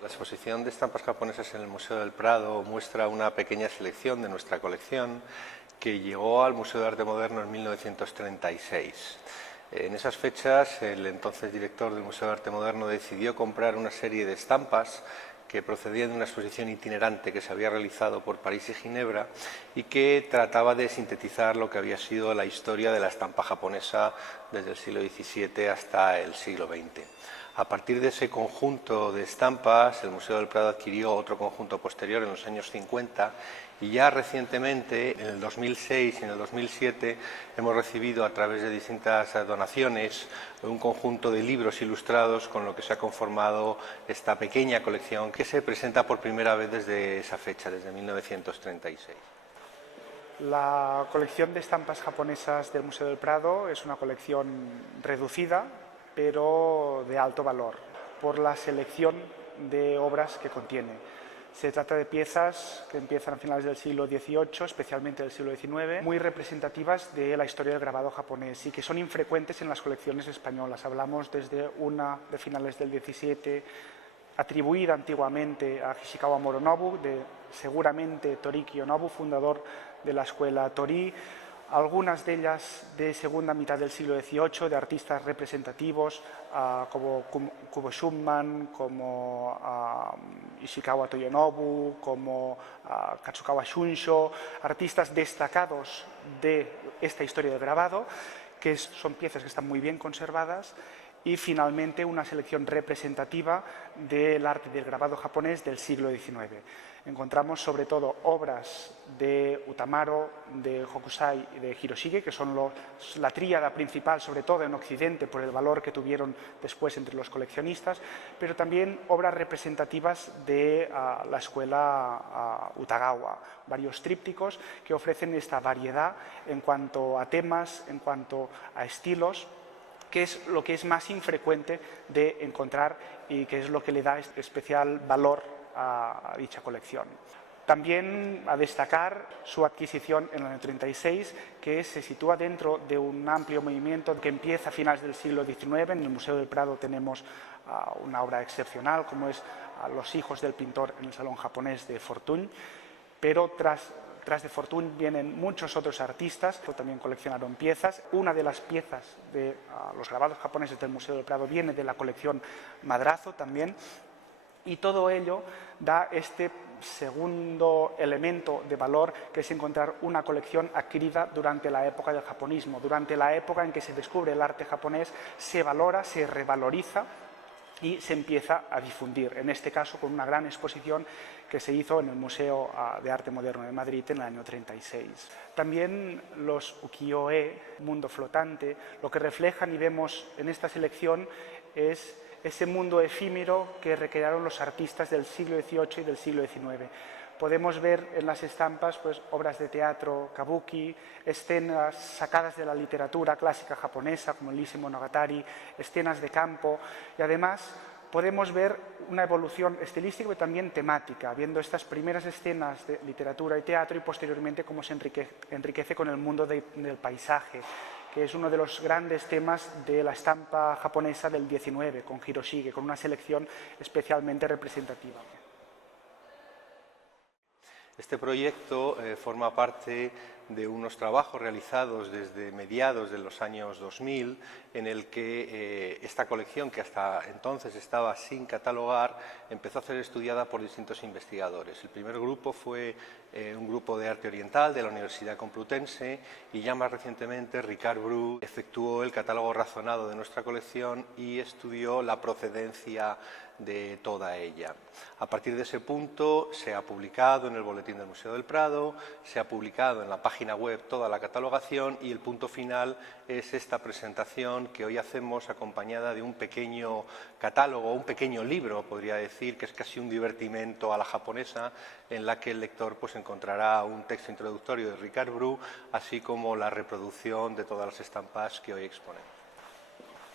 La exposición de estampas japonesas en el Museo del Prado muestra una pequeña selección de nuestra colección que llegó al Museo de Arte Moderno en 1936. En esas fechas, el entonces director del Museo de Arte Moderno decidió comprar una serie de estampas que procedían de una exposición itinerante que se había realizado por París y Ginebra y que trataba de sintetizar lo que había sido la historia de la estampa japonesa desde el siglo XVII hasta el siglo XX. A partir de ese conjunto de estampas, el Museo del Prado adquirió otro conjunto posterior en los años 50 y ya recientemente, en el 2006 y en el 2007, hemos recibido a través de distintas donaciones un conjunto de libros ilustrados con lo que se ha conformado esta pequeña colección que se presenta por primera vez desde esa fecha, desde 1936. La colección de estampas japonesas del Museo del Prado es una colección reducida, pero de alto valor, por la selección de obras que contiene. Se trata de piezas que empiezan a finales del siglo XVIII, especialmente del siglo XIX, muy representativas de la historia del grabado japonés y que son infrecuentes en las colecciones españolas. Hablamos desde una de finales del XVII, atribuida antiguamente a Hishikawa Moronobu, seguramente Toriki Yonobu, fundador de la escuela Torii, algunas de ellas de segunda mitad del siglo XVIII, de artistas representativos como Kubo Shunman, como Ishikawa Toyonobu, como Katsukawa Shunsho, artistas destacados de esta historia del grabado, que son piezas que están muy bien conservadas, y finalmente una selección representativa del arte del grabado japonés del siglo XIX. Encontramos sobre todo obras de Utamaro, de Hokusai y de Hiroshige, que son la tríada principal, sobre todo en Occidente, por el valor que tuvieron después entre los coleccionistas, pero también obras representativas de la escuela Utagawa, varios trípticos que ofrecen esta variedad en cuanto a temas, en cuanto a estilos, que es lo que es más infrecuente de encontrar y que es lo que le da especial valor a dicha colección. También a destacar su adquisición en el año 36, que se sitúa dentro de un amplio movimiento que empieza a finales del siglo XIX. En el Museo del Prado tenemos una obra excepcional, como es Los hijos del pintor en el Salón japonés de Fortuny, pero tras de Fortuny vienen muchos otros artistas que también coleccionaron piezas. Una de las piezas de los grabados japoneses del Museo del Prado viene de la colección Madrazo también, y todo ello da este segundo elemento de valor, que es encontrar una colección adquirida durante la época del japonismo, durante la época en que se descubre el arte japonés, se valora, se revaloriza y se empieza a difundir, en este caso con una gran exposición que se hizo en el Museo de Arte Moderno de Madrid en el año 36. También los ukiyo-e, mundo flotante, lo que reflejan y vemos en esta selección es ese mundo efímero que recrearon los artistas del siglo XVIII y del siglo XIX. Podemos ver en las estampas obras de teatro, kabuki, escenas sacadas de la literatura clásica japonesa como el Ise Monogatari, escenas de campo, y además podemos ver una evolución estilística y también temática, viendo estas primeras escenas de literatura y teatro y posteriormente cómo se enriquece con el mundo del paisaje, que es uno de los grandes temas de la estampa japonesa del XIX, con Hiroshige, con una selección especialmente representativa. Este proyecto forma parte de unos trabajos realizados desde mediados de los años 2000, en el que esta colección, que hasta entonces estaba sin catalogar, empezó a ser estudiada por distintos investigadores. El primer grupo fue un grupo de arte oriental de la Universidad Complutense, y ya más recientemente Ricard Bru efectuó el catálogo razonado de nuestra colección y estudió la procedencia de toda ella. A partir de ese punto se ha publicado en el Boletín del Museo del Prado, se ha publicado en la página web toda la catalogación, y el punto final es esta presentación que hoy hacemos acompañada de un pequeño catálogo, un pequeño libro, podría decir, que es casi un divertimento a la japonesa, en la que el lector encontrará un texto introductorio de Ricard Bru, así como la reproducción de todas las estampas que hoy exponemos.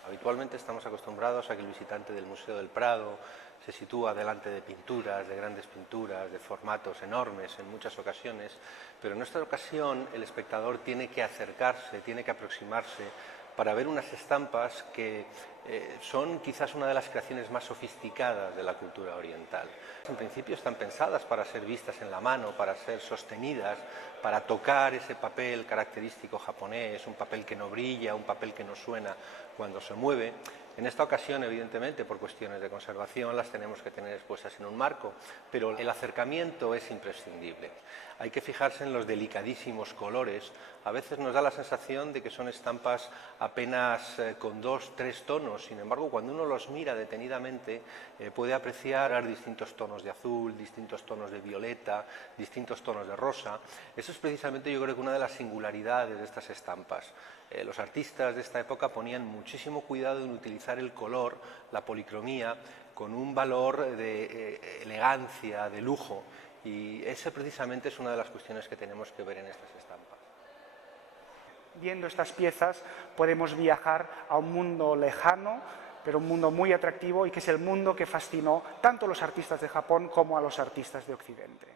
Habitualmente estamos acostumbrados a que el visitante del Museo del Prado se sitúa delante de pinturas, de grandes pinturas, de formatos enormes en muchas ocasiones, pero en esta ocasión el espectador tiene que acercarse, tiene que aproximarse para ver unas estampas que son quizás una de las creaciones más sofisticadas de la cultura oriental. En principio están pensadas para ser vistas en la mano, para ser sostenidas, para tocar ese papel característico japonés, un papel que no brilla, un papel que no suena cuando se mueve. En esta ocasión, evidentemente, por cuestiones de conservación, las tenemos que tener expuestas en un marco, pero el acercamiento es imprescindible. Hay que fijarse en los delicadísimos colores. A veces nos da la sensación de que son estampas apenas con 2 o 3 tonos. Sin embargo, cuando uno los mira detenidamente, puede apreciar distintos tonos de azul, distintos tonos de violeta, distintos tonos de rosa. Eso es precisamente, yo creo, que una de las singularidades de estas estampas. Los artistas de esta época ponían muchísimo cuidado en utilizar el color, la policromía, con un valor de elegancia, de lujo, y esa precisamente es una de las cuestiones que tenemos que ver en estas estampas. Viendo estas piezas podemos viajar a un mundo lejano, pero un mundo muy atractivo y que es el mundo que fascinó tanto a los artistas de Japón como a los artistas de Occidente.